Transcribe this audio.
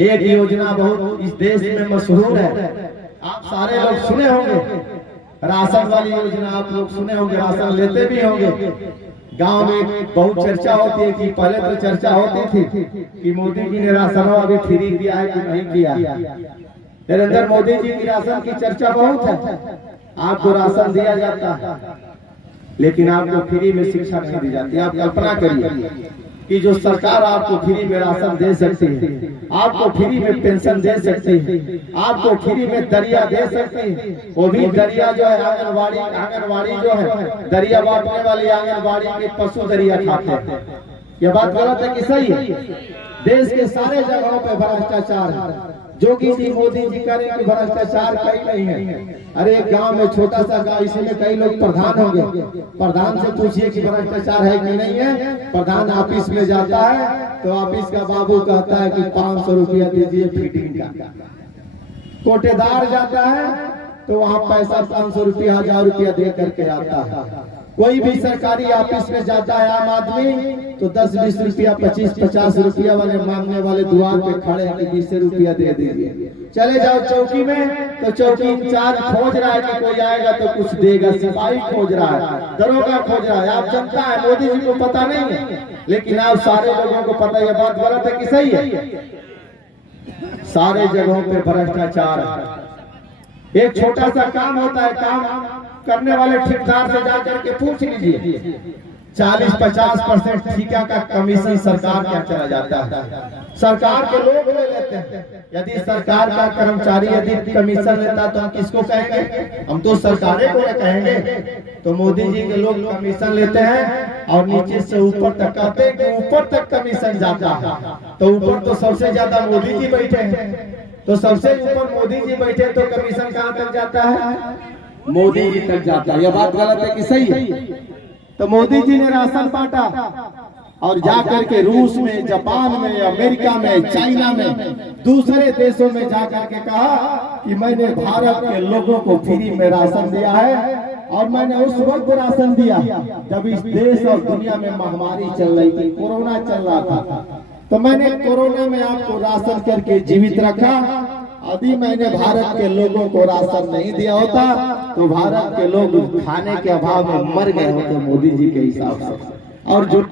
एक योजना बहुत इस देश में मशहूर है, आप सारे लोग सुने होंगे, राशन वाली योजना आप लोग सुने होंगे, राशन लेते भी होंगे। गांव में बहुत चर्चा होती है कि पहले तो चर्चा होती थी कि मोदी जी ने राशन अभी फ्री दिया है कि नहीं किया। नरेंद्र मोदी जी की राशन की चर्चा बहुत है, आपको राशन दिया जाता है लेकिन आपको फ्री में शिक्षा नहीं दी जाती। आप कल्पना करिए कि जो सरकार आपको फ्री में राशन दे सकती है, आपको फ्री में पेंशन दे सकती है, आपको फ्री में दरिया दे सकती है, वो भी दरिया जो है आंगनवाड़ी जो है दरिया बांटने वाली आंगनवाड़ी के पशु दरिया खाते हैं। यह बात गलत है कि सही है? देश के सारे जगहों पे भ्रष्टाचार है, जो कि मोदी जी करें कि भ्रष्टाचार कहीं नहीं है। अरे एक गांव में छोटा सा गांव, इसी में कई लोग प्रधान होंगे, प्रधान से पूछिए कि भ्रष्टाचार है कि नहीं है। प्रधान ऑफिस में जाता है तो ऑफिस का बाबू कहता है कि 500 रुपया दीजिए फीडिंग का। कोटेदार जाता है तो वहाँ पैसा 500 रुपया 1000 रुपया दे करके आता है। कोई भी सरकारी ऑफिस में जाता है आम आदमी तो 10-20 रुपया 25-50 रुपया वाले मांगने वाले द्वार पे खड़े हैं कि 20 रुपया दे दीजिए। चले जाओ चौकी में तो चौकी इंचार्ज खोज रहा है कि कोई आएगा तो कुछ देगा, सिपाही खोज रहा है, दरोगा खोज रहा है। आप जनता है, मोदी जी को पता नहीं है लेकिन आप सारे लोगों को पता। यह बात गलत है कि सही है? सारे जगहों पे भ्रष्टाचार है। एक छोटा सा काम होता है, काम करने वाले ठेकेदार से जाकर के पूछ लीजिए, 40-50% ठेका का कमीशन सरकार क्या चला जाता है, सरकार के लोग ले लेते हैं। यदि सरकार का कर्मचारी यदि कमीशन लेता तो हम किसको कहेंगे? हम तो सरकारें को कहेंगे। तो मोदी जी के लोग कमीशन लेते हैं और नीचे से ऊपर तक कहते हैं कि ऊपर तक कमीशन जाता है। तो ऊपर तो सबसे ज्यादा मोदी जी बैठे हैं, तो सबसे ऊपर मोदी जी बैठे तो कमीशन कहाँ तक जाता है? मोदी जी तक जाता है। यह बात गलत है कि सही है? तो मोदी जी ने राशन बांटा और जाकर के रूस में, जापान में, अमेरिका में, चाइना में, दूसरे देशों में जाकर के कहा कि मैंने भारत के लोगों को फ्री में राशन दिया है। और मैंने उस वक्त राशन दिया जब इस देश और दुनिया में महामारी चल रही थी, कोरोना चल रहा था। तो मैंने कोरोना में आपको राशन करके जीवित रखा। यदि मैंने भारत के लोगों को राशन नहीं दिया होता तो भारत के लोग खाने के अभाव में मर गए होते मोदी जी के हिसाब से। और जो